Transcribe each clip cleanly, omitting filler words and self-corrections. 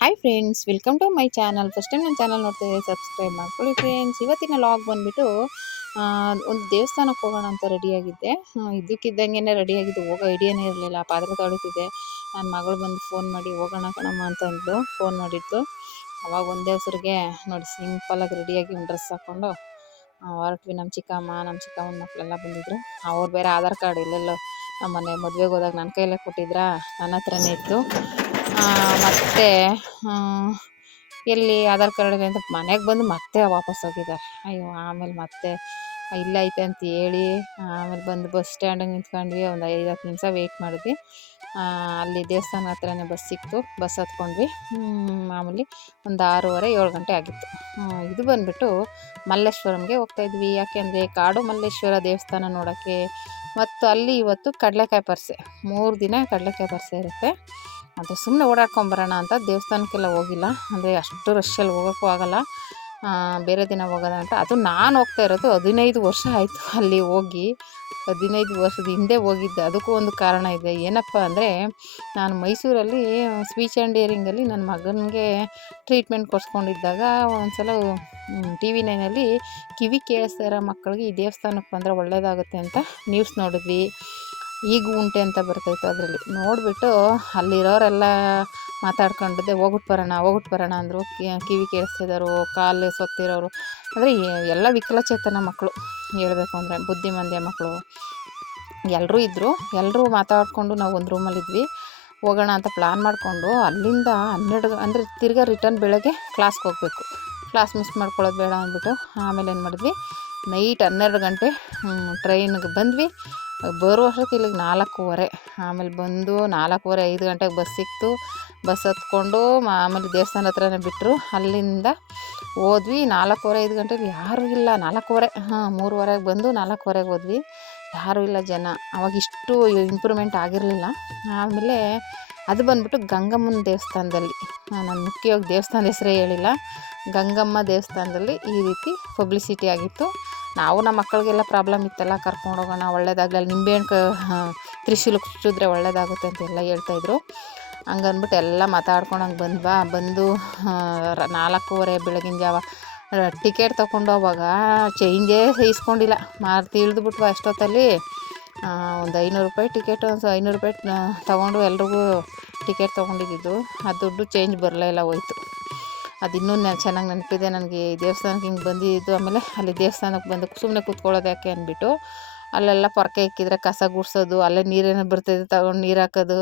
Hi friends, welcome to my channel. First time ನನ್ನ channel ನೋಡ್ತಿದ್ದೆ, subscribe ಮಾಡ್ಕೊಳ್ಳಿ friends. ಇವತ್ತಿನ ಲಾಗ್ ಬಂದುಬಿಟ್ಟು ಒಂದು ದೇವಸ್ಥಾನಕ್ಕೆ ಹೋಗೋಣ ಅಂತ ರೆಡಿಯಾಗಿದ್ದೆ. ಇದ್ದಕ್ಕಿದ್ದಂಗೆ ರೆಡಿಯಾಗಿದ್ದು, ಹೋಗೋ ಐಡಿಯಾನೇ ಇರಲಿಲ್ಲ. ಪಾತ್ರೆ ತೊಳಿತಿದ್ದೆ, ನನ್ನ ಮಗಳು ಬಂದು ಫೋನ್ ಮಾಡಿ ಹೋಗೋಣ ಕಣಮ್ಮ ಅಂತಂದು ಫೋನ್ ಮಾಡಿದ್ದು. ಅವಾಗ ಒಂದೇ ಹೆಸರಿಗೆ ನೋಡಿ ಸಿಂಪಲಾಗಿ ರೆಡಿಯಾಗಿ ಒಂದು ಡ್ರೆಸ್ ಹಾಕ್ಕೊಂಡು ಹೊರಟ್ವಿ. ನಮ್ಮ ಚಿಕ್ಕಮ್ಮನ ಮಕ್ಕಳೆಲ್ಲ ಬಂದಿದ್ರು. ಅವ್ರು ಬೇರೆ ಆಧಾರ್ ಕಾರ್ಡ್ ಇಲ್ಲೆಲ್ಲೋ ನಮ್ಮ ಮನೆ ಮದುವೆಗೆ ಹೋದಾಗ ನನ್ನ ಕೈಯಲ್ಲೇ ಕೊಟ್ಟಿದ್ರಾ, ನನ್ನ ಹತ್ರನೇ ಇತ್ತು. ಮತ್ತು ಎಲ್ಲಿ ಆಧಾರ್ ಕಾರ್ಡ್ ಅಂತ ಮನೆಗೆ ಬಂದು ಮತ್ತೆ ವಾಪಸ್ ಹೋಗಿದ್ದಾರೆ. ಅಯ್ಯೋ, ಆಮೇಲೆ ಮತ್ತೆ ಇಲ್ಲೈತೆ ಅಂತ ಹೇಳಿ ಆಮೇಲೆ ಬಂದು ಬಸ್ ಸ್ಟ್ಯಾಂಡಿಗೆ ನಿಂತ್ಕೊಂಡ್ವಿ. ಒಂದು 5-10 ನಿಮಿಷ ವೆಯ್ಟ್ ಮಾಡಿದ್ವಿ. ಅಲ್ಲಿ ದೇವಸ್ಥಾನ ಹತ್ರನೇ ಬಸ್ ಸಿಕ್ತು. ಬಸ್ ಹತ್ಕೊಂಡ್ವಿ. ಮಾಮೂಲಿ ಒಂದು 6:30-7 ಗಂಟೆ ಆಗಿತ್ತು. ಇದು ಬಂದುಬಿಟ್ಟು ಮಲ್ಲೇಶ್ವರಂಗೆ ಹೋಗ್ತಾಯಿದ್ವಿ. ಯಾಕೆಂದರೆ ಕಾಡು ಮಲ್ಲೇಶ್ವರ ದೇವಸ್ಥಾನ ನೋಡೋಕ್ಕೆ. ಮತ್ತು ಅಲ್ಲಿ ಇವತ್ತು ಕಡಲೆಕಾಯಿ ಪರಿಷೆ, 3 ದಿನ ಕಡಲೆಕಾಯಿ ಪರಿಷೆ ಇರುತ್ತೆ. ಅದು ಸುಮ್ಮನೆ ಓಡಾಡ್ಕೊಂಬರೋಣ ಅಂತ ದೇವಸ್ಥಾನಕ್ಕೆಲ್ಲ ಹೋಗಿಲ್ಲ. ಅಂದರೆ ಅಷ್ಟು ರಶ್ಶಲ್ಲಿ ಹೋಗೋಕ್ಕೂ ಆಗೋಲ್ಲ. ಬೇರೆ ದಿನ ಹೋಗೋಣ ಅಂತ. ಅದು ನಾನು ಹೋಗ್ತಾ ಇರೋದು 15 ವರ್ಷ ಆಯಿತು ಅಲ್ಲಿ ಹೋಗಿ. 15 ವರ್ಷದ ಹಿಂದೆ ಹೋಗಿದ್ದೆ. ಅದಕ್ಕೂ ಒಂದು ಕಾರಣ ಇದೆ. ಏನಪ್ಪ ಅಂದರೆ, ನಾನು ಮೈಸೂರಲ್ಲಿ ಸ್ಪೀಚ್ ಆ್ಯಂಡ್ ಹಿಯರಿಂಗಲ್ಲಿ ನನ್ನ ಮಗನಿಗೆ ಟ್ರೀಟ್ಮೆಂಟ್ ಕೊಡಿಸ್ಕೊಂಡಿದ್ದಾಗ ಒಂದು ಸಲ TV 9ನಲ್ಲಿ ಕಿವಿ ಕೇಳಿಸ್ತಾ ಇರೋ ಮಕ್ಕಳಿಗೆ ಈ ದೇವಸ್ಥಾನಕ್ಕೆ ಬಂದರೆ ಒಳ್ಳೆಯದಾಗುತ್ತೆ ಅಂತ ನ್ಯೂಸ್ ನೋಡಿದ್ವಿ. ಈಗ ಉಂಟೆ ಅಂತ ಬರ್ತಾಯಿತ್ತು. ಅದರಲ್ಲಿ ನೋಡಿಬಿಟ್ಟು ಅಲ್ಲಿರೋರೆಲ್ಲ ಮಾತಾಡ್ಕೊಂಡಿದ್ದೆ, ಹೋಗ್ಬಿಟ್ಟು ಬರೋಣ ಅಂದರು. ಕಿವಿ ಕೇಳಿಸ್ತಿರೋರು, ಕಾಲು ಸೊತ್ತಿರೋರು, ಅಂದರೆ ಎಲ್ಲ ವಿಕಲಚೇತನ ಮಕ್ಕಳು, ಹೇಳ್ಬೇಕು ಅಂದರೆ ಬುದ್ಧಿಮಾಂದ್ಯ ಮಕ್ಕಳು ಎಲ್ಲರೂ ಇದ್ದರು. ಎಲ್ಲರೂ ಮಾತಾಡಿಕೊಂಡು ನಾವು ಒಂದು ರೂಮಲ್ಲಿದ್ವಿ. ಹೋಗೋಣ ಅಂತ ಪ್ಲ್ಯಾನ್ ಮಾಡಿಕೊಂಡು ಅಲ್ಲಿಂದ 12 ಅಂದರೆ ತಿರ್ಗಾ ರಿಟರ್ನ್ ಬೆಳಗ್ಗೆ ಕ್ಲಾಸ್ಗೆ ಹೋಗಬೇಕು. ಕ್ಲಾಸ್ ಮಿಸ್ ಮಾಡ್ಕೊಳ್ಳೋದು ಬೇಡ ಅಂದ್ಬಿಟ್ಟು ಆಮೇಲೆ ಏನು ಮಾಡಿದ್ವಿ, ನೈಟ್ 12 ಗಂಟೆ ಟ್ರೈನ್ಗೆ ಬಂದ್ವಿ. ಬರೋ ಅಷ್ಟೊತ್ತಿಗೆ ಇಲ್ಲಿಗೆ 4:15. ಆಮೇಲೆ ಬಂದು 4:15-5 ಗಂಟೆಗೆ ಬಸ್ ಸಿಕ್ತು. ಬಸ್ ಹತ್ಕೊಂಡು ಆಮೇಲೆ ದೇವಸ್ಥಾನ ಹತ್ರನೇ ಬಿಟ್ಟರು. ಅಲ್ಲಿಂದ ಹೋದ್ವಿ. 4:15-5 ಗಂಟೆಗೆ ಯಾರೂ ಇಲ್ಲ. 4:15 3:15 ಬಂದು 4:15 ಹೋದ್ವಿ. ಯಾರೂ ಇಲ್ಲ ಜನ. ಅವಾಗ ಇಷ್ಟು ಇಂಪ್ರೂವ್ಮೆಂಟ್ ಆಗಿರಲಿಲ್ಲ. ಆಮೇಲೆ ಅದು ಬಂದುಬಿಟ್ಟು ಗಂಗಮ್ಮನ ದೇವಸ್ಥಾನದಲ್ಲಿ, ನಾನು ಮುಖ್ಯವಾಗಿ ದೇವಸ್ಥಾನದ ಹೆಸರೇ ಹೇಳಿಲ್ಲ, ಗಂಗಮ್ಮ ದೇವಸ್ಥಾನದಲ್ಲಿ ಈ ರೀತಿ ಪಬ್ಲಿಸಿಟಿ ಆಗಿತ್ತು. ನಾವು ನಮ್ಮ ಮಕ್ಕಳಿಗೆಲ್ಲ ಪ್ರಾಬ್ಲಮ್ ಇತ್ತಲ್ಲ, ಕರ್ಕೊಂಡು ಹೋಗೋಣ ಒಳ್ಳೇದಾಗಲಿ, ಅಲ್ಲಿ ನಿಂಬೆಹಣ್ಣು ತ್ರಿಶೂಲಕ್ಕೆ ಚುಚ್ಚಿದ್ರೆ ಒಳ್ಳೇದಾಗುತ್ತೆ ಅಂತೆಲ್ಲ ಹೇಳ್ತಾಯಿದ್ರು. ಹಂಗಂದ್ಬಿಟ್ಟು ಎಲ್ಲ ಮಾತಾಡ್ಕೊಂಡು ಹಂಗೆ ಬಂದು 4:15 ಬೆಳಗಿನ ಜಾವ ಟಿಕೆಟ್ ತೊಗೊಂಡೋವಾಗ ಚೇಂಜೇ ಇಸ್ಕೊಂಡಿಲ್ಲ. ತಿಳಿದ್ಬಿಟ್ವು ಅಷ್ಟೊತ್ತಲ್ಲಿ. ಒಂದು 500 ರೂಪಾಯಿ ಟಿಕೆಟ್, ಒಂದು 500 ರೂಪಾಯಿ ತೊಗೊಂಡು ಎಲ್ರಿಗೂ ಟಿಕೆಟ್ ತೊಗೊಂಡಿದ್ದು. ಆ ದುಡ್ಡು ಚೇಂಜ್ ಬರಲೇ ಇಲ್ಲ, ಹೋಯ್ತು. ಅದು ಇನ್ನೂ ಚೆನ್ನಾಗಿ ನೆನಪಿದೆ ನನಗೆ. ಈ ದೇವಸ್ಥಾನಕ್ಕೆ ಹಿಂಗೆ ಬಂದಿದ್ದು. ಆಮೇಲೆ ಅಲ್ಲಿ ದೇವಸ್ಥಾನಕ್ಕೆ ಬಂದು ಸುಮ್ಮನೆ ಕೂತ್ಕೊಳ್ಳೋದು ಯಾಕೆ ಅಂದ್ಬಿಟ್ಟು ಅಲ್ಲೆಲ್ಲ ಪೊರಕೆ ಇಕ್ಕಿದ್ರೆ ಕಸ ಗುಡಿಸೋದು, ಅಲ್ಲೇ ನೀರೇನೋ ಬರ್ತಾಯಿದ್ದು ತಗೊಂಡು ನೀರು ಹಾಕೋದು,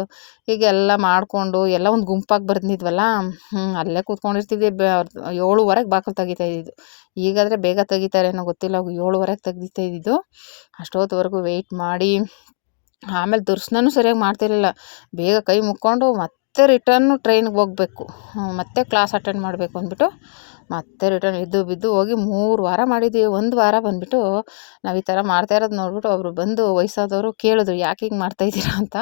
ಹೀಗೆಲ್ಲ ಮಾಡಿಕೊಂಡು ಎಲ್ಲ ಒಂದು ಗುಂಪಾಗಿ ಬರ್ತಿದ್ವಲ್ಲ. ಅಲ್ಲೇ ಕೂತ್ಕೊಂಡಿರ್ತಿದ್ವಿ. 7:15 ಬಾಗಿಲು ತೆಗಿತಾಯಿದ್ದು. ಈಗಾದರೆ ಬೇಗ ತೆಗಿತಾರೇನೋ ಗೊತ್ತಿಲ್ಲ, 7:15 ತೆಗಿತಾಯಿದ್ದು. ಅಷ್ಟೊತ್ತವರೆಗೂ ವೆಯ್ಟ್ ಮಾಡಿ ಆಮೇಲೆ ದರ್ಶನನೂ ಸರಿಯಾಗಿ ಮಾಡ್ತಿರಲಿಲ್ಲ. ಬೇಗ ಕೈ ಮುಕ್ಕೊಂಡು ಮತ್ತೆ ರಿಟರ್ನು ಟ್ರೈನ್ಗೆ ಹೋಗಬೇಕು, ಮತ್ತೆ ಕ್ಲಾಸ್ ಅಟೆಂಡ್ ಮಾಡಬೇಕು ಅಂದ್ಬಿಟ್ಟು ಮತ್ತೆ ರಿಟರ್ನ್ ಎದ್ದು ಬಿದ್ದು ಹೋಗಿ 3 ವಾರ ಮಾಡಿದ್ದೀವಿ. 1 ವಾರ ಬಂದುಬಿಟ್ಟು ನಾವು ಈ ಥರ ಮಾಡ್ತಾಯಿರೋದು ನೋಡ್ಬಿಟ್ಟು ಒಬ್ಬರು ಬಂದು ವಯಸ್ಸಾದವರು ಕೇಳಿದ್ರು, ಯಾಕೆ ಹಿಂಗೆ ಮಾಡ್ತಾಯಿದ್ದೀರಾ ಅಂತ.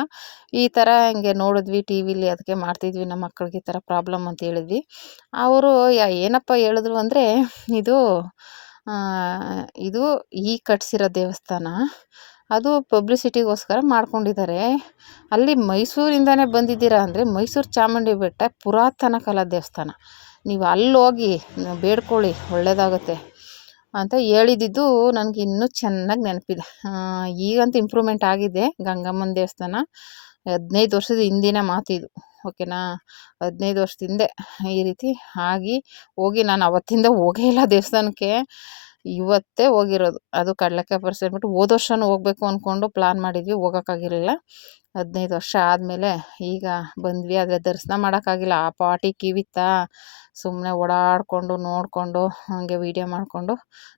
ಈ ಥರ ಹಿಂಗೆ ನೋಡಿದ್ವಿ ಟಿ ವಿಲಿ, ಅದಕ್ಕೆ ಮಾಡ್ತಿದ್ವಿ, ನಮ್ಮ ಮಕ್ಕಳಿಗೆ ಈ ಥರ ಪ್ರಾಬ್ಲಮ್ ಅಂತ ಹೇಳಿದ್ವಿ. ಅವರು ಏನಪ್ಪ ಹೇಳಿದ್ರು ಅಂದರೆ, ಇದು ಈಗ ಕಟ್ಸಿರೋ ದೇವಸ್ಥಾನ, ಅದು ಪಬ್ಲಿಸಿಟಿಗೋಸ್ಕರ ಮಾಡ್ಕೊಂಡಿದ್ದಾರೆ. ಅಲ್ಲಿ ಮೈಸೂರಿಂದನೇ ಬಂದಿದ್ದೀರಾ ಅಂದರೆ ಮೈಸೂರು ಚಾಮುಂಡಿ ಬೆಟ್ಟ ಪುರಾತನ ಕಾಲ ದೇವಸ್ಥಾನ, ನೀವು ಅಲ್ಲೋಗಿ ಬೇಡ್ಕೊಳ್ಳಿ ಒಳ್ಳೆಯದಾಗುತ್ತೆ ಅಂತ ಹೇಳಿದ್ದು ನನಗೆ ಇನ್ನೂ ಚೆನ್ನಾಗಿ ನೆನಪಿದೆ. ಈಗಂತೂ ಇಂಪ್ರೂವ್ಮೆಂಟ್ ಆಗಿದೆ ಗಂಗಮ್ಮನ ದೇವಸ್ಥಾನ. 15 ವರ್ಷದ ಹಿಂದಿನ ಮಾತಿದು, ಓಕೆನಾ. 15 ವರ್ಷದ ಹಿಂದೆ ಈ ರೀತಿ ಹೋಗಿ ನಾನು ಅವತ್ತಿಂದ ಹೋಗೇ ಇಲ್ಲ ದೇವಸ್ಥಾನಕ್ಕೆ. ಇವತ್ತೇ ಹೋಗಿರೋದು. ಅದು ಕಡಲೆಕಾಯಿ ಪರಿಷೆ ಅಂದ್ಬಿಟ್ಟು ಹೋದ ವರ್ಷನೂ ಹೋಗಬೇಕು ಅಂದ್ಕೊಂಡು ಪ್ಲ್ಯಾನ್ ಮಾಡಿದ್ವಿ, ಹೋಗೋಕ್ಕಾಗಿರಲಿಲ್ಲ. 15 ವರ್ಷ ಆದಮೇಲೆ ಈಗ ಬಂದ್ವಿ. ಆದರೆ ದರ್ಶನ ಮಾಡೋಕ್ಕಾಗಿಲ್ಲ. ಆ ಪಾಟಿ ಕಿವಿತ್ತಾ, ಸುಮ್ಮನೆ ಓಡಾಡಿಕೊಂಡು ನೋಡಿಕೊಂಡು ಹಾಗೆ ವೀಡಿಯೋ ಮಾಡಿಕೊಂಡು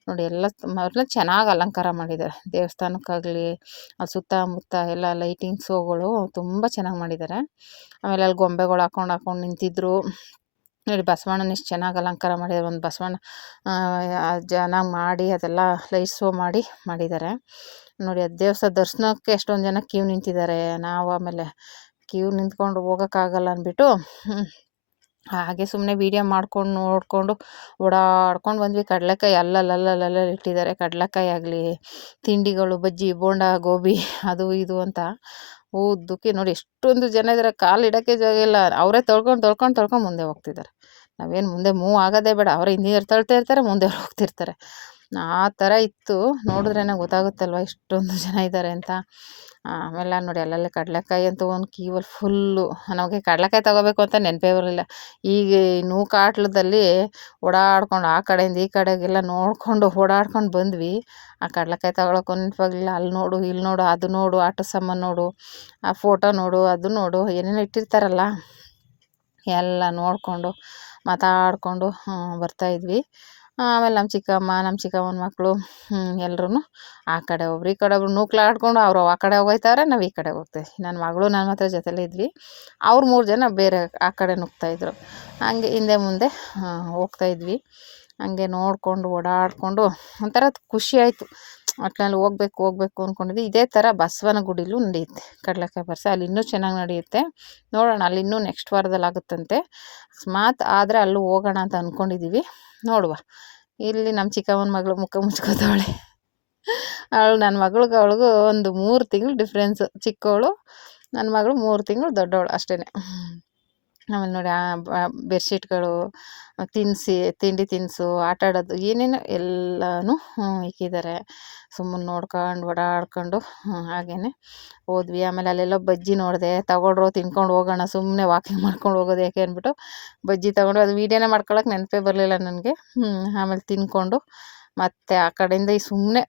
ನೋಡಿ. ಎಲ್ಲ ಮೊದಲು ಚೆನ್ನಾಗಿ ಅಲಂಕಾರ ಮಾಡಿದ್ದಾರೆ ದೇವಸ್ಥಾನಕ್ಕಾಗಲಿ. ಅಲ್ಲಿ ಸುತ್ತಮುತ್ತ ಎಲ್ಲ ಲೈಟಿಂಗ್ಸ್ಗಳು ತುಂಬ ಚೆನ್ನಾಗಿ ಮಾಡಿದ್ದಾರೆ. ಆಮೇಲೆ ಅಲ್ಲಿ ಗೊಂಬೆಗಳು ಹಾಕೊಂಡು ನಿಂತಿದ್ರು ನೋಡಿ. ಬಸವಣ್ಣನ ಎಷ್ಟು ಚೆನ್ನಾಗಿ ಅಲಂಕಾರ ಮಾಡಿದ್ದಾರೆ. ಒಂದು ಬಸವಣ್ಣ ಚೆನ್ನಾಗಿ ಮಾಡಿ ಅದೆಲ್ಲ ಲೈಟ್ ಶೋ ಮಾಡಿದ್ದಾರೆ ನೋಡಿ. ಅದು ದೇವಸ್ಥಾನ ದರ್ಶನಕ್ಕೆ ಎಷ್ಟೊಂದು ಜನ ಕ್ಯೂ ನಿಂತಿದ್ದಾರೆ. ನಾವು ಆಮೇಲೆ ಕ್ಯೂ ನಿಂತ್ಕೊಂಡು ಹೋಗೋಕ್ಕಾಗಲ್ಲ ಅಂದ್ಬಿಟ್ಟು ಹಾಗೆ ಸುಮ್ಮನೆ ವೀಡಿಯೋ ಮಾಡ್ಕೊಂಡು ನೋಡಿಕೊಂಡು ಓಡಾಡ್ಕೊಂಡು ಬಂದ್ವಿ. ಕಡಲೆಕಾಯಿ ಅಲ್ಲಲ್ಲಲ್ಲಲ್ಲಲ್ಲಿ ಇಟ್ಟಿದ್ದಾರೆ. ಕಡಲೆಕಾಯಿ ಆಗಲಿ, ತಿಂಡಿಗಳು, ಬಜ್ಜಿ, ಬೋಂಡ, ಗೋಬಿ, ಅದು ಇದು ಅಂತ ಉದ್ದಕ್ಕೆ ನೋಡಿ ಎಷ್ಟೊಂದು ಜನ ಇದ್ದಾರೆ, ಕಾಲು ಇಡೋಕ್ಕೆ ಜಾಗ ಇಲ್ಲ. ಅವರೇ ತೊಳ್ಕೊಂಡು ಮುಂದೆ ಹೋಗ್ತಿದ್ದಾರೆ. ನಾವೇನು ಮುಂದೆ ಮೂವ್ ಆಗೋದೇ ಬೇಡ, ಅವರೇ ಹಿಂದಿನವ್ರು ತಳ್ತಾ ಇರ್ತಾರೆ, ಮುಂದೆ ಅವ್ರು ಹೋಗ್ತಿರ್ತಾರೆ. ಆ ಥರ ಇತ್ತು. ನೋಡಿದ್ರೇ ಗೊತ್ತಾಗುತ್ತಲ್ವ ಎಷ್ಟೊಂದು ಜನ ಇದ್ದಾರೆ ಅಂತ. ಆಮೇಲೆ ನೋಡಿ ಅಲ್ಲಲ್ಲೇ ಕಡಲೆಕಾಯಿ ಅಂತೂ ಒಂದು ಕ್ಯೂವಲ್ಲಿ ಫುಲ್ಲು. ನಮಗೆ ಕಡಲೆಕಾಯಿ ತೊಗೋಬೇಕು ಅಂತ ನೆನಪೇ ಬರಲಿಲ್ಲ. ಈಗ ನೂಕಾಟ್ಲದಲ್ಲಿ ಓಡಾಡ್ಕೊಂಡು ಆ ಕಡೆಯಿಂದ ಈ ಕಡೆಗೆಲ್ಲ ನೋಡ್ಕೊಂಡು ಓಡಾಡ್ಕೊಂಡು ಬಂದ್ವಿ. ಆ ಕಡಲೆಕಾಯಿ ತಗೊಳಕ್ಕೆ ನೆನಪಾಗಲಿಲ್ಲ. ಅಲ್ಲಿ ನೋಡು, ಇಲ್ಲಿ ನೋಡು, ಅದು ನೋಡು, ಆಟದ ಸಾಮಾನು ನೋಡು, ಆ ಫೋಟೋ ನೋಡು, ಅದು ನೋಡು, ಏನೇನೋ ಇಟ್ಟಿರ್ತಾರಲ್ಲ ಎಲ್ಲ ನೋಡಿಕೊಂಡು ಮಾತಾಡಿಕೊಂಡು ಬರ್ತಾಯಿದ್ವಿ. ಆಮೇಲೆ ನಮ್ಮ ಚಿಕ್ಕಮ್ಮನ ಮಕ್ಕಳು ಎಲ್ಲರೂ ಆ ಕಡೆ ಒಬ್ರು ಈ ಕಡೆ ಒಬ್ರು ನೂಕ್ಲಾಡ್ಕೊಂಡು ಅವರು ಆ ಕಡೆ ಹೋಗ್ತಾವ್ರೆ, ನಾವು ಈ ಕಡೆ ಹೋಗ್ತೀವಿ. ನನ್ನ ಮಗಳು ನನ್ನ ಮಾತ್ರ ಜೊತೆಲೇ ಇದ್ವಿ. ಅವ್ರು 3 ಜನ ಬೇರೆ ಆ ಕಡೆ ನುಗ್ತಾಯಿದ್ರು. ಹಂಗೆ ಹಿಂದೆ ಮುಂದೆ ಹೋಗ್ತಾಯಿದ್ವಿ. ಹಂಗೆ ನೋಡಿಕೊಂಡು ಓಡಾಡಿಕೊಂಡು ಒಂಥರ ಖುಷಿ ಆಯಿತು. ಒಟ್ಟಿನಲ್ಲಿ ಹೋಗ್ಬೇಕು ಅಂದ್ಕೊಂಡಿದ್ವಿ. ಇದೇ ಥರ ಬಸವನ ಗುಡಿಲೂ ನಡೆಯುತ್ತೆ ಕಡಲೆಕಾಯಿ ಪರಿಷೆ. ಅಲ್ಲಿ ಇನ್ನೂ ಚೆನ್ನಾಗಿ ನಡೆಯುತ್ತೆ. ನೋಡೋಣ, ಅಲ್ಲಿ ಇನ್ನೂ ನೆಕ್ಸ್ಟ್ ವಾರದಲ್ಲಿ ಆಗುತ್ತಂತೆ. ಅಕಸ್ಮಾತ್ ಆದರೆ ಅಲ್ಲೂ ಹೋಗೋಣ ಅಂತ ಅಂದ್ಕೊಂಡಿದ್ದೀವಿ. ನೋಡುವ. ಇಲ್ಲಿ ನಮ್ಮ ಚಿಕ್ಕಮ್ಮನ ಮಗಳು ಮುಖ ಮುಚ್ಕೋತಾವಳೆ. ನನ್ನ ಅವಳಿಗೂ ಒಂದು 3 ತಿಂಗಳು ಡಿಫ್ರೆನ್ಸು. ಚಿಕ್ಕವಳು, ನನ್ನ ಮಗಳು 3 ತಿಂಗಳು ದೊಡ್ಡವಳು ಅಷ್ಟೇ. ಆಮೇಲೆ ನೋಡಿ ಬೆಡ್ಶೀಟ್ಗಳು, ತಿಂಡಿ ತಿನಿಸು, ಆಟ ಆಡೋದು ಏನೇನೋ ಎಲ್ಲನೂ ಇಕ್ಕಿದ್ದಾರೆ. ಸುಮ್ಮನೆ ನೋಡ್ಕೊಂಡು ಓಡಾಡ್ಕೊಂಡು ಹಾಗೇ ಹೋದ್ವಿ. ಆಮೇಲೆ ಅಲ್ಲೆಲ್ಲೋ ಬಜ್ಜಿ ನೋಡಿದೆ, ತಗೊಳ್ರೋ ತಿನ್ಕೊಂಡು ಹೋಗೋಣ, ಸುಮ್ಮನೆ ವಾಕಿಂಗ್ ಮಾಡ್ಕೊಂಡು ಹೋಗೋದು ಯಾಕೆ ಅಂದ್ಬಿಟ್ಟು ಬಜ್ಜಿ ತಗೊಂಡು, ಅದು ವೀಡಿಯೋನೇ ಮಾಡ್ಕೊಳಕ್ಕೆ ನೆನಪೇ ಬರಲಿಲ್ಲ ನನಗೆ. ಆಮೇಲೆ ತಿನ್ಕೊಂಡು ಮತ್ತು ಆ ಕಡೆಯಿಂದ ಸುಮ್ಮನೆ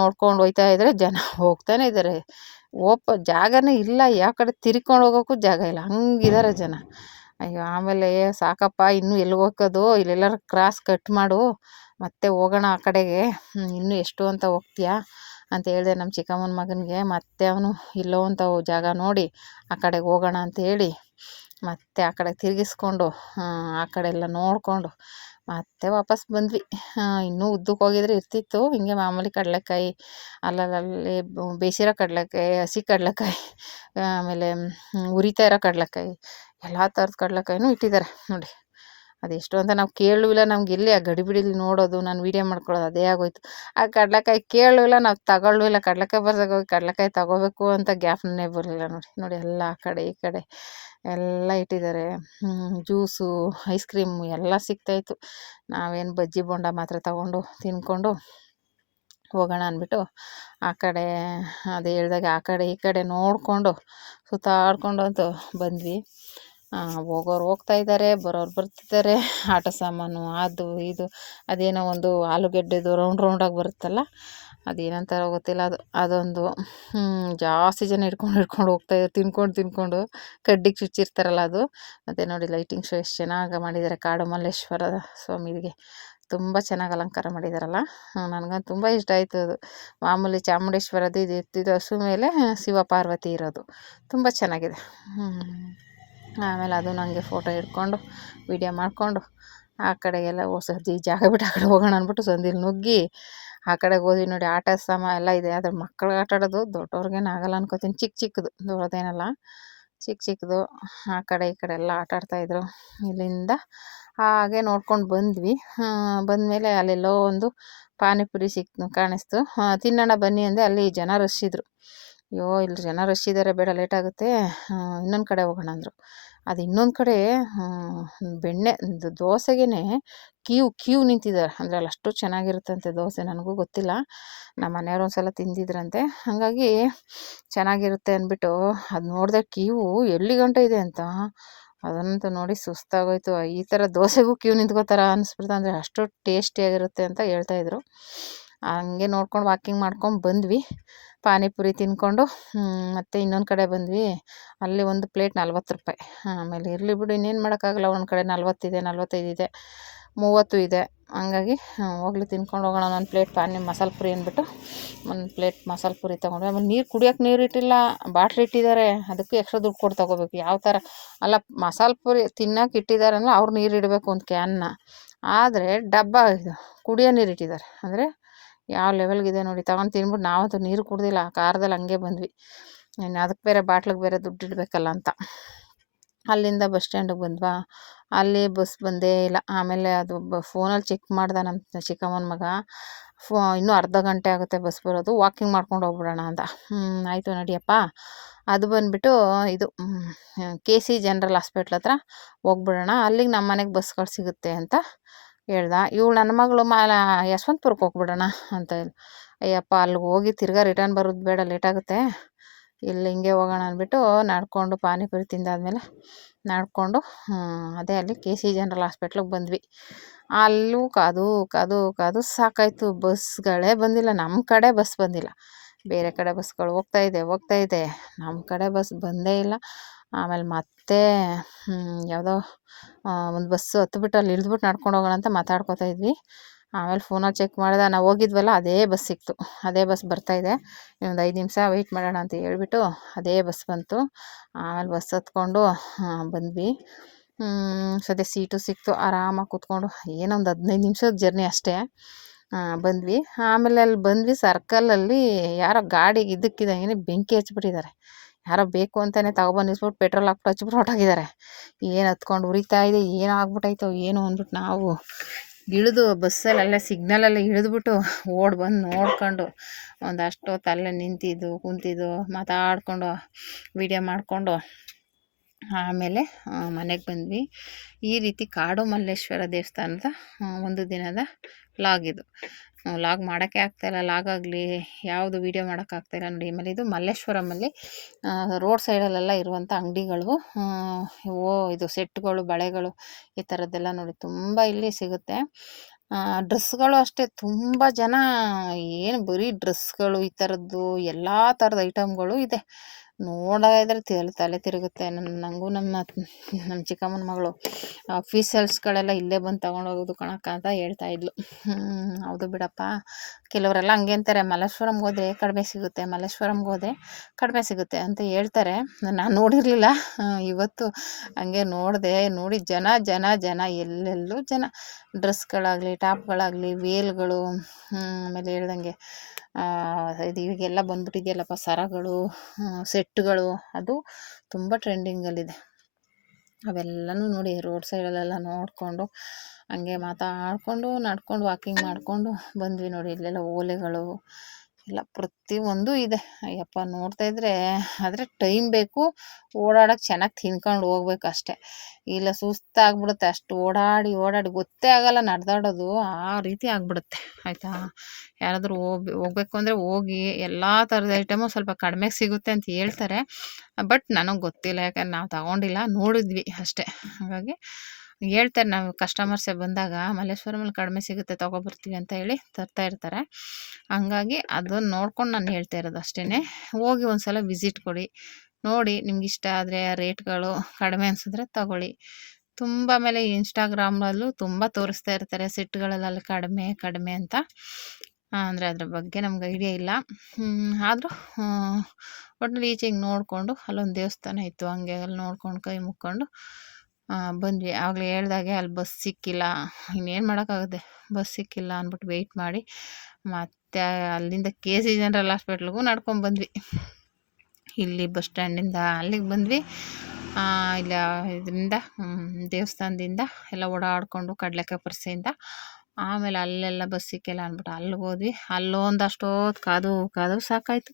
ನೋಡ್ಕೊಂಡು ಹೋಗ್ತಾ ಇದ್ದರೆ ಜನ ಹೋಗ್ತಾನೆ ಇದ್ದಾರೆ. ಜಾಗನೇ ಇಲ್ಲ, ಯಾವ ಕಡೆ ತಿರ್ಕೊಂಡು ಹೋಗೋಕ್ಕೂ ಜಾಗ ಇಲ್ಲ, ಹಂಗಿದ್ದಾರೆ ಜನ. ಅಯ್ಯೋ, ಆಮೇಲೆ ಸಾಕಪ್ಪ, ಇನ್ನೂ ಎಲ್ಲಿಗೆ ಹೋಗೋದು, ಇಲ್ಲೆಲ್ಲರೂ ಕ್ರಾಸ್ ಕಟ್ ಮಾಡು, ಮತ್ತೆ ಹೋಗೋಣ ಆ ಕಡೆಗೆ, ಇನ್ನೂ ಎಷ್ಟು ಅಂತ ಹೋಗ್ತೀಯಾ ಅಂತ ಹೇಳಿದೆ ನಮ್ಮ ಚಿಕ್ಕಮ್ಮನ ಮಗನಿಗೆ. ಮತ್ತೆ ಅವನು ಇಲ್ಲೋ ಅಂತ ಜಾಗ ನೋಡಿ ಆ ಕಡೆಗೆ ಹೋಗೋಣ ಅಂತ ಹೇಳಿ ಮತ್ತೆ ಆ ಕಡೆ ತಿರುಗಿಸ್ಕೊಂಡು ಆ ಕಡೆ ಎಲ್ಲ ನೋಡಿಕೊಂಡು ಮತ್ತೆ ವಾಪಸ್ ಬಂದ್ವಿ. ಇನ್ನೂ ಉದ್ದಕ್ಕೆ ಹೋಗಿದ್ರೆ ಇರ್ತಿತ್ತು. ಹಿಂಗೆ ಮಾಮೂಲಿ ಕಡಲೆಕಾಯಿ, ಅಲ್ಲಲ್ಲಿ ಬೇಯಿಸಿರೋ ಕಡಲೆಕಾಯಿ, ಹಸಿ ಕಡಲೆಕಾಯಿ, ಆಮೇಲೆ ಉರಿತಾ ಇರೋ ಕಡಲೆಕಾಯಿ, ಎಲ್ಲ ಥರದ ಕಡಲೆಕಾಯಿನೂ ಇಟ್ಟಿದ್ದಾರೆ ನೋಡಿ. ಅದೆಷ್ಟು ಅಂತ ನಾವು ಕೇಳಲಿಲ್ಲ. ನಮ್ಗೆ ಎಲ್ಲಿ ಆ ಗಡಿಬಿಡಿಲಿ ನೋಡೋದು, ನಾನು ವೀಡಿಯೋ ಮಾಡ್ಕೊಳ್ಳೋದು ಅದೇ ಆಗೋಯ್ತು. ಆ ಕಡಲೆಕಾಯಿ ಕೇಳಲಿಲ್ಲ, ನಾವು ತಗೊಳ್ಳಿಲ್ಲ. ಕಡಲೆಕಾಯಿ ಬರ್ದಾಗ ಹೋಗಿ ಕಡಲೆಕಾಯಿ ತಗೋಬೇಕು ಅಂತ ಗ್ಯಾಪ್ನೇ ಬರಲಿಲ್ಲ. ನೋಡಿ ಎಲ್ಲ ಆ ಕಡೆ ಈ ಕಡೆ ಎಲ್ಲ ಇಟ್ಟಿದ್ದಾರೆ. ಜ್ಯೂಸು, ಐಸ್ ಕ್ರೀಮು ಎಲ್ಲ ಸಿಗ್ತಾಯಿತ್ತು. ನಾವೇನು ಬಜ್ಜಿ ಬೋಂಡ ಮಾತ್ರ ತಗೊಂಡು ತಿಂದ್ಕೊಂಡು ಹೋಗೋಣ ಅಂದ್ಬಿಟ್ಟು ಆ ಕಡೆ ಅದೇ ಹೇಳ್ದಾಗ ಆ ಕಡೆ ಈ ಕಡೆ ನೋಡಿಕೊಂಡು ಸುತ್ತಾಡ್ಕೊಂಡು ಅಂತೂ ಬಂದ್ವಿ. ಹೋಗೋರು ಹೋಗ್ತಾ ಇದ್ದಾರೆ, ಬರೋರು ಬರ್ತಿದ್ದಾರೆ. ಆಟ ಸಾಮಾನು, ಅದು ಇದು, ಅದೇನೋ ಒಂದು ಆಲೂಗೆಡ್ಡೆದು ರೌಂಡಾಗಿ ಬರುತ್ತಲ್ಲ, ಅದೇನಂತಾರೋ ಗೊತ್ತಿಲ್ಲ, ಅದೊಂದು ಜಾಸ್ತಿ ಜನ ಹಿಡ್ಕೊಂಡು ಹೋಗ್ತಾಯಿದ್ರು, ತಿನ್ಕೊಂಡು ಕಡ್ಡಿಗೆ ಚುಚ್ಚಿರ್ತಾರಲ್ಲ ಅದು. ಮತ್ತು ನೋಡಿ ಲೈಟಿಂಗ್ ಶೋ ಎಷ್ಟು ಚೆನ್ನಾಗಿ ಮಾಡಿದ್ದಾರೆ. ಕಾಡು ಮಲ್ಲೇಶ್ವರ ಸ್ವಾಮಿಗೆ ತುಂಬ ಚೆನ್ನಾಗಿ ಅಲಂಕಾರ ಮಾಡಿದ್ದಾರಲ್ಲ. ನನಗಂತೂ ತುಂಬ ಇಷ್ಟ ಆಯಿತು. ಅದು ಮಾಮೂಲಿ ಚಾಮುಂಡೇಶ್ವರದ್ದು ಇದು ಹಸು ಮೇಲೆ ಶಿವ ಪಾರ್ವತಿ ಇರೋದು ತುಂಬ ಚೆನ್ನಾಗಿದೆ. ಆಮೇಲೆ ಅದು ನನಗೆ ಫೋಟೋ ಹಿಡ್ಕೊಂಡು ವೀಡಿಯೋ ಮಾಡಿಕೊಂಡು ಆ ಕಡೆಗೆಲ್ಲ ಸದ್ಯ ಜಾಗ ಬಿಟ್ಟು ಆ ಕಡೆ ಹೋಗೋಣ ಅಂದ್ಬಿಟ್ಟು ಸಂದಿಲ್ ನುಗ್ಗಿ ಆ ಕಡೆಗೆ ಹೋದ್ವಿ. ನೋಡಿ ಆಟ ಸಾಮಾನು ಎಲ್ಲ ಇದೆ. ಆದರೆ ಮಕ್ಕಳಿಗೆ ಆಟ ಆಡೋದು, ದೊಡ್ಡವ್ರಿಗೇನು ಆಗಲ್ಲ ಅನ್ಕೋತೀನಿ. ಚಿಕ್ಕದು ದೊಡ್ಡದೇನಲ್ಲ, ಚಿಕ್ಕದು. ಆ ಕಡೆ ಈ ಕಡೆ ಎಲ್ಲ ಆಟ ಆಡ್ತಾಯಿದ್ರು. ಇಲ್ಲಿಂದ ಹಾಗೆ ನೋಡ್ಕೊಂಡು ಬಂದ್ವಿ. ಬಂದಮೇಲೆ ಅಲ್ಲೆಲ್ಲೋ ಒಂದು ಪಾನಿಪುರಿ ಕಾಣಿಸ್ತು. ತಿನ್ನೋಣ ಬನ್ನಿ ಅಂದೆ. ಅಲ್ಲಿ ಜನ ರಶ್ ಇದ್ದರು. ಅಯ್ಯೋ, ಇಲ್ಲಿ ಜನ ರಶ್ ಇದ್ದಾರೆ, ಬೇಡ ಲೇಟ್ ಆಗುತ್ತೆ, ಇನ್ನೊಂದು ಕಡೆ ಹೋಗೋಣ ಅಂದರು. ಅದು ಇನ್ನೊಂದು ಕಡೆ ಬೆಣ್ಣೆ ದೋಸೆಗೇ ಕ್ಯೂ ನಿಂತಿದ್ದಾರೆ. ಅಂದರೆ ಅಲ್ಲಿ ಅಷ್ಟು ಚೆನ್ನಾಗಿರುತ್ತಂತೆ ದೋಸೆ. ನನಗೂ ಗೊತ್ತಿಲ್ಲ, ನಮ್ಮ ಮನೆಯವ್ರು ಒಂದು ಸಲ ತಿಂದಿದ್ರಂತೆ. ಹಾಗಾಗಿ ಚೆನ್ನಾಗಿರುತ್ತೆ ಅಂದ್ಬಿಟ್ಟು ಅದು ನೋಡಿದೆ. ಕ್ಯೂ ಎಲ್ಲಿ ಗಂಟೆ ಇದೆ ಅಂತ ಅದಂತೂ ನೋಡಿ ಸುಸ್ತಾಗೋಯ್ತು. ಈ ಥರ ದೋಸೆಗೂ ಕ್ಯೂ ನಿಂತ್ಕೋತಾರ ಅನ್ನಿಸ್ಬಿಡ್ತು. ಅಂದರೆ ಅಷ್ಟು ಟೇಸ್ಟಿಯಾಗಿರುತ್ತೆ ಅಂತ ಹೇಳ್ತಾಯಿದ್ರು. ಹಂಗೆ ನೋಡ್ಕೊಂಡು ವಾಕಿಂಗ್ ಮಾಡ್ಕೊಂಡು ಬಂದ್ವಿ. ಪಾನಿಪುರಿ ತಿಂದ್ಕೊಂಡು ಮತ್ತು ಇನ್ನೊಂದು ಕಡೆ ಬಂದ್ವಿ. ಅಲ್ಲಿ ಒಂದು ಪ್ಲೇಟ್ 40 ರೂಪಾಯಿ. ಆಮೇಲೆ ಇರಲಿ ಬಿಡು, ಇನ್ನೇನು ಮಾಡೋಕ್ಕಾಗಲ್ಲ. ಒಂದು ಕಡೆ 40 ಇದೆ, 45 ಇದೆ, 30 ಇದೆ. ಹಂಗಾಗಿ ಹೋಗ್ಲಿ ತಿನ್ಕೊಂಡು ಹೋಗೋಣ. ಒಂದು ಪ್ಲೇಟ್ ಮಸಾಲೆ ಪುರಿ ಅಂದ್ಬಿಟ್ಟು ಒಂದು ಪ್ಲೇಟ್ ಮಸಾಲೆ ಪುರಿ ತೊಗೊಂಡ್ವಿ. ಆಮೇಲೆ ಕುಡಿಯೋಕ್ಕೆ ನೀರು ಇಟ್ಟಿಲ್ಲ, ಬಾಟ್ಲಿ ಇಟ್ಟಿದ್ದಾರೆ. ಅದಕ್ಕೂ ಎಕ್ಸ್ಟ್ರಾ ದುಡ್ಡು ಕೊಟ್ಟು ತೊಗೋಬೇಕು. ಯಾವ ಥರ ಅಲ್ಲ, ಮಸಾಲೆ ಪುರಿ ತಿನ್ನೋಕೆ ಇಟ್ಟಿದ್ದಾರೆ ಅಂದರೆ ಅವ್ರು ನೀರು ಇಡಬೇಕು ಒಂದು ಕ್ಯಾನ್ನ. ಆದರೆ ಡಬ್ಬ ಇದು ಕುಡಿಯೋ ನೀರು ಇಟ್ಟಿದ್ದಾರೆ. ಅಂದರೆ ಯಾವ ಲೆವೆಲ್ಗಿದೆ ನೋಡಿ. ತಗೊಂಡು ತಿಂದ್ಬಿಟ್ಟು ನಾವಂತೂ ನೀರು ಕುಡ್ದಿಲ್ಲ, ಆ ಕಾರದಲ್ಲಿ ಹಂಗೆ ಬಂದ್ವಿ. ಇನ್ನು ಅದಕ್ಕೆ ಬೇರೆ ಬಾಟ್ಲಿಗೆ ಬೇರೆ ದುಡ್ಡು ಇಡಬೇಕಲ್ಲ ಅಂತ. ಅಲ್ಲಿಂದ ಬಸ್ ಸ್ಟ್ಯಾಂಡಿಗೆ ಬಂದ್ವಾ. ಅಲ್ಲಿ ಬಸ್ ಬಂದೇ ಇಲ್ಲ. ಆಮೇಲೆ ಅದು ಫೋನಲ್ಲಿ ಚೆಕ್ ಮಾಡ್ದೆ ನಮ್ಮ ಚಿಕ್ಕಮ್ಮನ ಮಗ. ಇನ್ನೂ ಅರ್ಧ ಗಂಟೆ ಆಗುತ್ತೆ ಬಸ್ ಬರೋದು, ವಾಕಿಂಗ್ ಮಾಡ್ಕೊಂಡು ಹೋಗ್ಬಿಡೋಣ ಅಂತ. ಆಯಿತು ನಡಿಯಪ್ಪ ಅದು ಬಂದುಬಿಟ್ಟು ಇದು KC ಜನರಲ್ ಹಾಸ್ಪಿಟ್ಲ್ ಹತ್ರ ಹೋಗ್ಬಿಡೋಣ, ಅಲ್ಲಿಗೆ ನಮ್ಮ ಮನೆಗೆ ಬಸ್ಗಳು ಸಿಗುತ್ತೆ ಅಂತ ಹೇಳ್ದ. ಇವಳು ನನ್ನ ಮಗಳು ಯಶವಂತಪುರಕ್ಕೆ ಹೋಗ್ಬಿಡೋಣ ಅಂತ ಹೇಳಿ, ಅಯ್ಯಪ್ಪ ಅಲ್ಲಿಗೆ ಹೋಗಿ ತಿರ್ಗಾ ರಿಟರ್ನ್ ಬರೋದು ಬೇಡ, ಲೇಟಾಗುತ್ತೆ, ಇಲ್ಲಿ ಹಿಂಗೆ ಹೋಗೋಣ ಅಂದ್ಬಿಟ್ಟು ನಡ್ಕೊಂಡು ಪಾನಿಪುರಿ ತಿಂದಾದ್ಮೇಲೆ ನಡ್ಕೊಂಡು ಅದೇ ಅಲ್ಲಿ KC ಜನರಲ್ ಹಾಸ್ಪಿಟ್ಲಿಗೆ ಬಂದ್ವಿ. ಅಲ್ಲೂ ಕಾದು ಸಾಕಾಯಿತು. ಬಸ್ಗಳೇ ಬಂದಿಲ್ಲ, ನಮ್ಮ ಕಡೆ ಬಸ್ ಬಂದಿಲ್ಲ. ಬೇರೆ ಕಡೆ ಬಸ್ಗಳು ಹೋಗ್ತಾಯಿದೆ, ನಮ್ಮ ಕಡೆ ಬಸ್ ಬಂದೇ ಇಲ್ಲ. ಆಮೇಲೆ ಮತ್ತೆ ಯಾವುದೋ ಒಂದು ಬಸ್ಸು ಹತ್ಬಿಟ್ಟು ಅಲ್ಲಿ ಇಳಿದ್ಬಿಟ್ಟು ನಡ್ಕೊಂಡು ಹೋಗೋಣ ಅಂತ ಮಾತಾಡ್ಕೊತಾ ಇದ್ವಿ. ಆಮೇಲೆ ಫೋನಲ್ಲಿ ಚೆಕ್ ಮಾಡಿದೆ, ನಾವು ಹೋಗಿದ್ವಲ್ಲ ಅದೇ ಬಸ್ ಸಿಕ್ತು, ಅದೇ ಬಸ್ ಬರ್ತಾಯಿದೆ, ಒಂದು 5 ನಿಮಿಷ ವೆಯ್ಟ್ ಮಾಡೋಣ ಅಂತ ಹೇಳ್ಬಿಟ್ಟು ಅದೇ ಬಸ್ ಬಂತು. ಆಮೇಲೆ ಬಸ್ ಹತ್ಕೊಂಡು ಬಂದ್ವಿ. ಸದ್ಯ ಸೀಟು ಸಿಕ್ತು, ಆರಾಮಾಗಿ ಕೂತ್ಕೊಂಡು, ಏನೋ ಒಂದು 15 ನಿಮಿಷದ ಜರ್ನಿ ಅಷ್ಟೇ. ಬಂದ್ವಿ. ಆಮೇಲೆ ಅಲ್ಲಿ ಬಂದ್ವಿ, ಸರ್ಕಲಲ್ಲಿ ಯಾರೋ ಗಾಡಿಗೆ ಇದ್ದಕ್ಕಿದ್ದಂಗೆ ಬೆಂಕಿ ಹಚ್ಬಿಟ್ಟಿದ್ದಾರೆ. ಯಾರೋ ಬೇಕು ಅಂತಲೇ ತಗೊಬಂದು ನಿಲ್ಸ್ಬಿಟ್ಟು ಪೆಟ್ರೋಲ್ ಹಾಕ್ಬಿಟ್ಟು ಹಚ್ಬಿಟ್ಟು ಹೊರಟೋಗಿದ್ದಾರೆ. ಏನು ಹತ್ಕೊಂಡು ಉರಿತಾ ಇದೆ, ಏನೋ ಆಗ್ಬಿಟ್ಟೈತೋ ಏನೋ ಅಂದ್ಬಿಟ್ಟು ನಾವು ಇಳಿದು ಬಸ್ಸಲ್ಲಿ ಅಲ್ಲೇ ಸಿಗ್ನಲಲ್ಲೇ ಇಳಿದ್ಬಿಟ್ಟು ಓಡಿ ಬಂದು ನೋಡ್ಕೊಂಡು ಒಂದಷ್ಟು ಹೊತ್ತು ಅಲ್ಲೇ ನಿಂತಿದ್ದು ಕುಂತಿದ್ದು ಮಾತಾಡಿಕೊಂಡು ವೀಡಿಯೋ ಮಾಡಿಕೊಂಡು ಆಮೇಲೆ ಮನೆಗೆ ಬಂದ್ವಿ. ಈ ರೀತಿ ಕಾಡು ಮಲ್ಲೇಶ್ವರ ದೇವಸ್ಥಾನದ ಒಂದು ದಿನದ ವ್ಲಾಗ್ ಇದು. ವ್ಲಾಗ್ ಮಾಡೋಕ್ಕೆ ಆಗ್ತಾಯಿಲ್ಲ, ಲಾಗ್ ಆಗಲಿ ಯಾವುದು ವೀಡಿಯೋ ಮಾಡೋಕ್ಕಾಗ್ತಾಯಿಲ್ಲ ನೋಡಿ. ಆಮೇಲೆ ಇದು ಮಲ್ಲೇಶ್ವರಮಲ್ಲಿ ರೋಡ್ ಸೈಡಲ್ಲೆಲ್ಲ ಇರುವಂಥ ಅಂಗಡಿಗಳು, ಇದು ಸೆಟ್ಗಳು, ಬಳೆಗಳು, ಈ ಥರದ್ದೆಲ್ಲ ನೋಡಿ ತುಂಬ ಇಲ್ಲಿ ಸಿಗುತ್ತೆ. ಡ್ರೆಸ್ಗಳು ಅಷ್ಟೇ, ತುಂಬ ಜನ ಏನು ಬರೀ ಡ್ರೆಸ್ಗಳು ಈ ಥರದ್ದು ಎಲ್ಲ ಥರದ ಐಟಮ್ಗಳು ಇದೆ. ನೋಡೋದ್ರೆ ತಲೆ ತಿರುಗುತ್ತೆ. ನನಗೂ ನಮ್ಮ ಚಿಕ್ಕಮ್ಮನ ಮಗಳು ಆಫೀಸಲ್ಸ್ಗಳೆಲ್ಲ ಇಲ್ಲೇ ಬಂದು ತೊಗೊಂಡೋಗೋದು ಕಣಕ್ಕ ಅಂತ ಹೇಳ್ತಾಯಿದ್ಲು. ಹೌದು ಬಿಡಪ್ಪ, ಕೆಲವರೆಲ್ಲ ಹಂಗೆ ಅಂತಾರೆ, ಮಲ್ಲೇಶ್ವರಂಗೆ ಹೋದರೆ ಕಡಿಮೆ ಸಿಗುತ್ತೆ, ಮಲ್ಲೇಶ್ವರಂಗೆ ಹೋದರೆ ಕಡಿಮೆ ಸಿಗುತ್ತೆ ಅಂತ ಹೇಳ್ತಾರೆ. ನಾನು ನೋಡಿರಲಿಲ್ಲ, ಇವತ್ತು ಹಂಗೆ ನೋಡಿ ಜನ ಜನ ಜನ ಎಲ್ಲೆಲ್ಲೂ ಜನ, ಡ್ರೆಸ್ಗಳಾಗಲಿ, ಟಾಪ್ಗಳಾಗಲಿ, ವೇಲ್ಗಳು, ಆಮೇಲೆ ಹೇಳ್ದಂಗೆ ಇದು ಇವಾಗೆಲ್ಲ ಬಂದ್ಬಿಟ್ಟಿದೆಯಲ್ಲಪ್ಪ ಸರಗಳು, ಸೆಟ್ಗಳು, ಅದು ತುಂಬ ಟ್ರೆಂಡಿಂಗಲ್ಲಿದೆ. ಅವೆಲ್ಲನೂ ನೋಡಿ ರೋಡ್ ಸೈಡಲ್ಲೆಲ್ಲ ನೋಡಿಕೊಂಡು ಹಂಗೆ ಮಾತಾಡಿಕೊಂಡು ನಡ್ಕೊಂಡು ವಾಕಿಂಗ್ ಮಾಡಿಕೊಂಡು ಬಂದ್ವಿ ನೋಡಿ. ಇಲ್ಲೆಲ್ಲ ಓಲೆಗಳು ಎಲ್ಲ ಪ್ರತಿಯೊಂದು ಇದೆ. ಅಯ್ಯಪ್ಪ ನೋಡ್ತಾಯಿದ್ರೆ, ಆದರೆ ಟೈಮ್ ಬೇಕು, ಓಡಾಡೋಕ್ಕೆ ಚೆನ್ನಾಗಿ ತಿನ್ಕೊಂಡು ಹೋಗ್ಬೇಕು ಅಷ್ಟೇ, ಇಲ್ಲ ಸುಸ್ತಾಗ್ಬಿಡುತ್ತೆ. ಅಷ್ಟು ಓಡಾಡಿ ಗೊತ್ತೇ ಆಗಲ್ಲ ನಡೆದಾಡೋದು, ಆ ರೀತಿ ಆಗಿಬಿಡುತ್ತೆ ಆಯಿತಾ. ಯಾರಾದರೂ ಹೋಗ್ಬೇಕು ಅಂದರೆ ಹೋಗಿ ಎಲ್ಲ ಥರದ ಐಟಮು ಸ್ವಲ್ಪ ಕಡಿಮೆಗೆ ಸಿಗುತ್ತೆ ಅಂತ ಹೇಳ್ತಾರೆ. ಬಟ್ ನನಗೆ ಗೊತ್ತಿಲ್ಲ, ಯಾಕಂದ್ರೆ ನಾವು ತಗೊಂಡಿಲ್ಲ, ನೋಡಿದ್ವಿ ಅಷ್ಟೇ. ಹಾಗಾಗಿ ಹೇಳ್ತಾರೆ, ನಾವು ಕಸ್ಟಮರ್ಸೇ ಬಂದಾಗ ಮಲ್ಲೇಶ್ವರಮಲ್ಲಿ ಕಡಿಮೆ ಸಿಗುತ್ತೆ ತೊಗೊಬರ್ತೀವಿ ಅಂತ ಹೇಳಿ ತರ್ತಾ ಇರ್ತಾರೆ. ಹಂಗಾಗಿ ಅದನ್ನು ನೋಡ್ಕೊಂಡು ನಾನು ಹೇಳ್ತಾ ಇರೋದು ಅಷ್ಟೇ. ಹೋಗಿ ಒಂದು ಸಲ ವಿಸಿಟ್ ಕೊಡಿ, ನೋಡಿ ನಿಮ್ಗೆ ಇಷ್ಟ ಆದರೆ ರೇಟ್ಗಳು ಕಡಿಮೆ ಅನಿಸಿದ್ರೆ ತಗೊಳ್ಳಿ. ತುಂಬ ಆಮೇಲೆ ಇನ್ಸ್ಟಾಗ್ರಾಮಲ್ಲೂ ತುಂಬ ತೋರಿಸ್ತಾ ಇರ್ತಾರೆ ಸೆಟ್ಗಳಲ್ಲೆಲ್ಲ ಕಡಿಮೆ ಅಂತ. ಅಂದರೆ ಅದ್ರ ಬಗ್ಗೆ ನಮ್ಗೆ ಐಡಿಯಾ ಇಲ್ಲ. ಆದರೂ ಒಟ್ಟಿನಲ್ಲಿ ಈಚೆಗೆ ನೋಡಿಕೊಂಡು ಅಲ್ಲೊಂದು ದೇವಸ್ಥಾನ ಇತ್ತು, ಹಂಗೆ ಅಲ್ಲಿ ನೋಡ್ಕೊಂಡು ಕೈ ಮುಕ್ಕೊಂಡು ಬಂದ್ವಿ. ಆಗಲೇ ಹೇಳ್ದಾಗೆ ಅಲ್ಲಿ ಬಸ್ ಸಿಕ್ಕಿಲ್ಲ, ಇನ್ನೇನು ಮಾಡೋಕ್ಕಾಗುತ್ತೆ, ಬಸ್ ಸಿಕ್ಕಿಲ್ಲ ಅಂದ್ಬಿಟ್ಟು ವೆಯ್ಟ್ ಮಾಡಿ ಮತ್ತು ಅಲ್ಲಿಂದ KC ಜನರಲ್ ಹಾಸ್ಪಿಟ್ಲಿಗೂ ನಡ್ಕೊಂಡ್ಬಂದ್ವಿ. ಇಲ್ಲಿ ಬಸ್ ಸ್ಟ್ಯಾಂಡಿಂದ ಅಲ್ಲಿಗೆ ಬಂದ್ವಿ. ಇಲ್ಲ ಇದರಿಂದ ದೇವಸ್ಥಾನದಿಂದ ಎಲ್ಲ ಓಡಾಡಿಕೊಂಡು ಕಡಲೆಕಾಯಿ ಪರಿಸೆಯಿಂದ ಆಮೇಲೆ ಅಲ್ಲೆಲ್ಲ ಬಸ್ ಸಿಕ್ಕಿಲ್ಲ ಅಂದ್ಬಿಟ್ಟು ಅಲ್ಲಿಗೆ ಹೋದ್ವಿ. ಅಲ್ಲೊಂದಷ್ಟು ಹೊತ್ತು ಕಾದು ಸಾಕಾಯಿತು,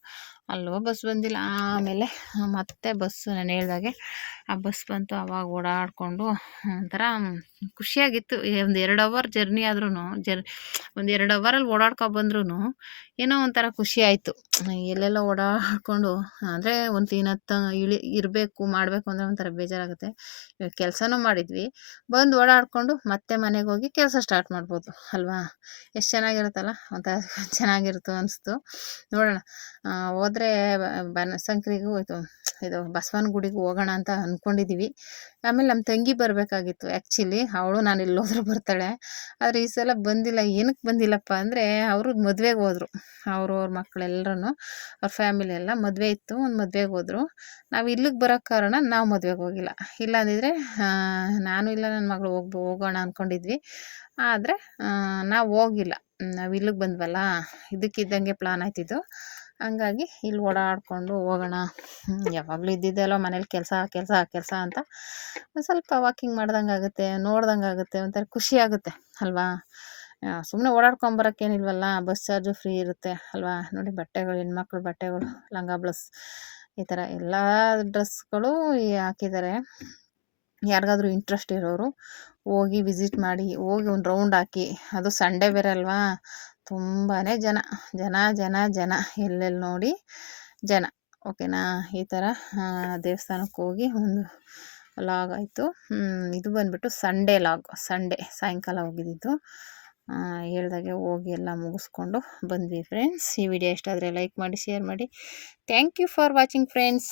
ಅಲ್ಲೂ ಬಸ್ ಬಂದಿಲ್ಲ. ಆಮೇಲೆ ಮತ್ತೆ ಬಸ್ಸು ನಾನು ಹೇಳ್ದಾಗೆ ಆ ಬಸ್ ಬಂತು, ಆವಾಗ ಓಡಾಡಿಕೊಂಡು ಒಂಥರ ಖುಷಿಯಾಗಿತ್ತು. ಒಂದು 2 ಅವರ್ ಜರ್ನಿ ಆದ್ರೂ ಒಂದು 2 ಅವರಲ್ಲಿ ಓಡಾಡ್ಕೊಂಡು ಏನೋ ಒಂಥರ ಖುಷಿ ಆಯಿತು. ಎಲ್ಲೆಲ್ಲ ಓಡಾಡಿಕೊಂಡು ಅಂದರೆ ಒಂದು ದಿನತ್ತ ಇರಬೇಕು ಮಾಡಬೇಕು ಅಂದರೆ ಒಂಥರ ಬೇಜಾರಾಗುತ್ತೆ. ಇವಾಗ ಕೆಲಸನೂ ಮಾಡಿದ್ವಿ, ಬಂದು ಓಡಾಡಿಕೊಂಡು ಮತ್ತೆ ಮನೆಗೆ ಹೋಗಿ ಕೆಲಸ ಸ್ಟಾರ್ಟ್ ಮಾಡ್ಬೋದು ಅಲ್ವಾ. ಎಷ್ಟು ಚೆನ್ನಾಗಿರುತ್ತಲ್ಲ, ಒಂಥರ ಚೆನ್ನಾಗಿರುತ್ತೋ ಅನಿಸ್ತು. ನೋಡೋಣ, ಹೋದರೆ ಬನಶಂಕರಿಗೂ ಇದು ಬಸವನ ಗುಡಿಗೂ ಹೋಗೋಣ ಅಂತ ಅಂದ್ಕೊಂಡಿದ್ದೀವಿ. ಆಮೇಲೆ ನಮ್ಮ ತಂಗಿ ಬರಬೇಕಾಗಿತ್ತು ಆ್ಯಕ್ಚುಲಿ, ಅವಳು ನಾನು ಎಲ್ಲೋದ್ರೂ ಬರ್ತಾಳೆ, ಆದರೆ ಈ ಸಲ ಬಂದಿಲ್ಲ. ಏನಕ್ಕೆ ಬಂದಿಲ್ಲಪ್ಪ ಅಂದರೆ ಅವರು ಮದುವೆಗೆ ಹೋದರು, ಅವ್ರ ಮಕ್ಕಳೆಲ್ಲರೂ, ಅವ್ರ ಫ್ಯಾಮಿಲಿ ಎಲ್ಲ ಮದುವೆ ಇತ್ತು, ಒಂದು ಮದುವೆಗೆ ಹೋದರು. ನಾವು ಇಲ್ಲಿಗೆ ಬರೋಕ್ಕೆ ಕಾರಣ ನಾವು ಮದುವೆಗೆ ಹೋಗಿಲ್ಲ. ಇಲ್ಲ ಅಂದಿದ್ರೆ ನಾನು ಇಲ್ಲ ನನ್ನ ಮಗಳು ಹೋಗೋಣ ಅಂದ್ಕೊಂಡಿದ್ವಿ. ಆದರೆ ನಾವು ಹೋಗಿಲ್ಲ, ನಾವು ಇಲ್ಲಿಗೆ ಬಂದ್ವಲ್ಲ, ಇದಕ್ಕಿದ್ದಂಗೆ ಪ್ಲಾನ್ ಆಯ್ತಿದ್ದು. ಹಂಗಾಗಿ ಇಲ್ಲಿ ಓಡಾಡಿಕೊಂಡು ಹೋಗೋಣ, ಯಾವಾಗಲೂ ಇದ್ದಿದ್ದೆಲ್ಲ ಮನೇಲಿ ಕೆಲಸ ಅಂತ ಒಂದು ಸ್ವಲ್ಪ ವಾಕಿಂಗ್ ಮಾಡ್ದಂಗೆ ಆಗುತ್ತೆ, ನೋಡ್ದಂಗೆ ಆಗುತ್ತೆ, ಒಂಥರ ಖುಷಿ ಆಗುತ್ತೆ ಅಲ್ವಾ. ಸುಮ್ಮನೆ ಓಡಾಡ್ಕೊಂಬರೋಕ್ಕೇನಿಲ್ವಲ್ಲ, ಬಸ್ ಚಾರ್ಜು ಫ್ರೀ ಇರುತ್ತೆ ಅಲ್ವಾ. ನೋಡಿ ಬಟ್ಟೆಗಳು, ಹೆಣ್ಮಕ್ಳು ಬಟ್ಟೆಗಳು, ಲಂಗ ಬ್ಲೌಸ್ ಈ ಥರ ಎಲ್ಲ ಡ್ರೆಸ್ಗಳು ಹಾಕಿದ್ದಾರೆ. ಯಾರಿಗಾದ್ರೂ ಇಂಟ್ರೆಸ್ಟ್ ಇರೋರು ಹೋಗಿ ವಿಸಿಟ್ ಮಾಡಿ, ಹೋಗಿ ಒಂದು ರೌಂಡ್ ಹಾಕಿ. ಅದು ಸಂಡೇ ಬೇರೆ ಅಲ್ವಾ, ತುಂಬಾ ಜನ ಜನ ಜನ ಜನ, ಎಲ್ಲೆಲ್ಲಿ ನೋಡಿ ಜನ. ಓಕೆನಾ. ಈ ಥರ ದೇವಸ್ಥಾನಕ್ಕೆ ಹೋಗಿ ಒಂದು ಲಾಗ್ ಆಯಿತು. ಇದು ಬಂದುಬಿಟ್ಟು ಸಂಡೇ ಲಾಗ್, ಸಂಡೇ ಸಾಯಂಕಾಲ ಹೋಗಿದ್ದಿದ್ದು. ಹೇಳ್ದಾಗೆ ಹೋಗಿ ಎಲ್ಲ ಮುಗಿಸ್ಕೊಂಡು ಬಂದ್ವಿ ಫ್ರೆಂಡ್ಸ್. ಈ ವಿಡಿಯೋ ಇಷ್ಟ ಆದರೆ ಲೈಕ್ ಮಾಡಿ, ಶೇರ್ ಮಾಡಿ. Thank you for watching friends.